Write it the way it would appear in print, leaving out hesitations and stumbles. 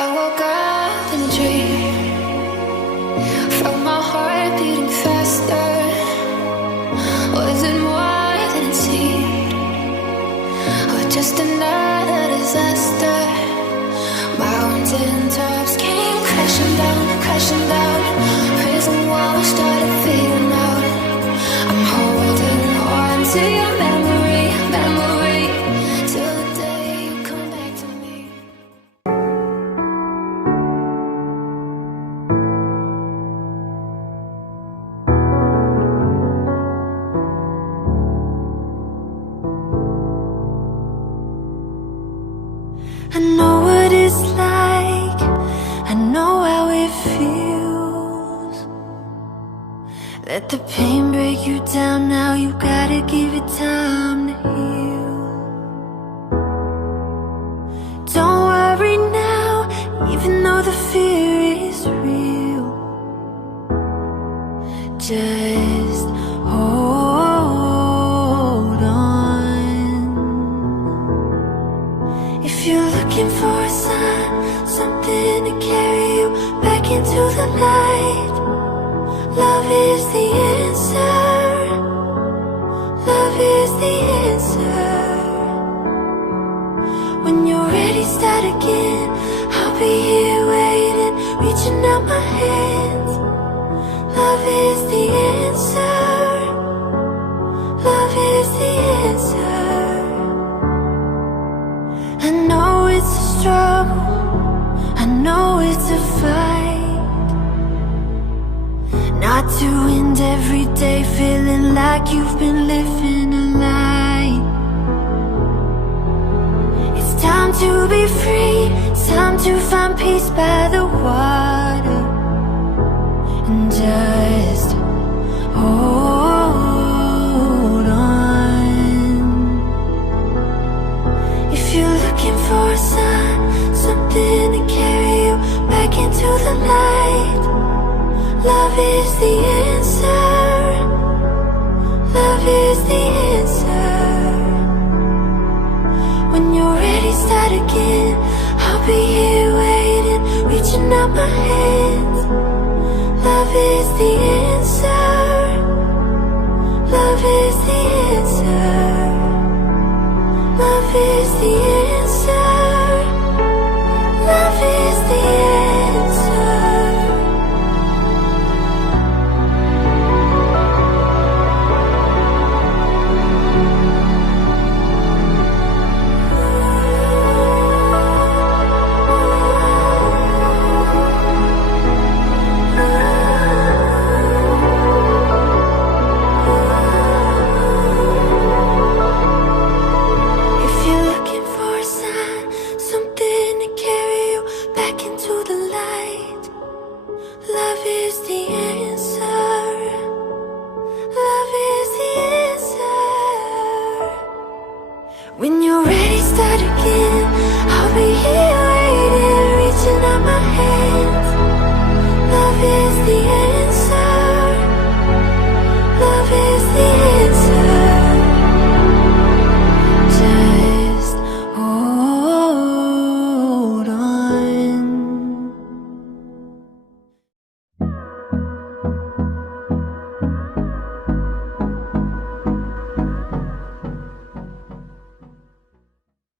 I woke up in a dream, felt my heart beating faster. Was it more than it seemed, or just another disaster? Mountain tops came crashing down. Prison walls started fading out. I'm holding on to your memory, till the day you come back to me. I know what it's like, I know how it feels. Let the pain break you down, now you gotta give it time to heal. Don't worry now, even though the fear is real. Just hold on. If you're looking for a sign, something to carry you back into the light, love is the answer. Love is the answer. When you're ready, start again. I'll be here waiting, reaching out my hands. Love is the answer. Love is the answer. I know it's a struggle, I know it's a fight, not to end every day feeling like you've been living a lie. It's time to be free, it's time to find peace by the water. And just hold on. If you're looking for a sign, something to carry you back into the light, love is the answer. Love is the answer. When you're ready, start again. I'll be here waiting, reaching out my hands. Love is the answer. Love is the answer. Love is the answer. Love is the answer. If you're looking for a sign, something to carry you back into the light, love is the answer. Love is the answer. When you're ready, start again.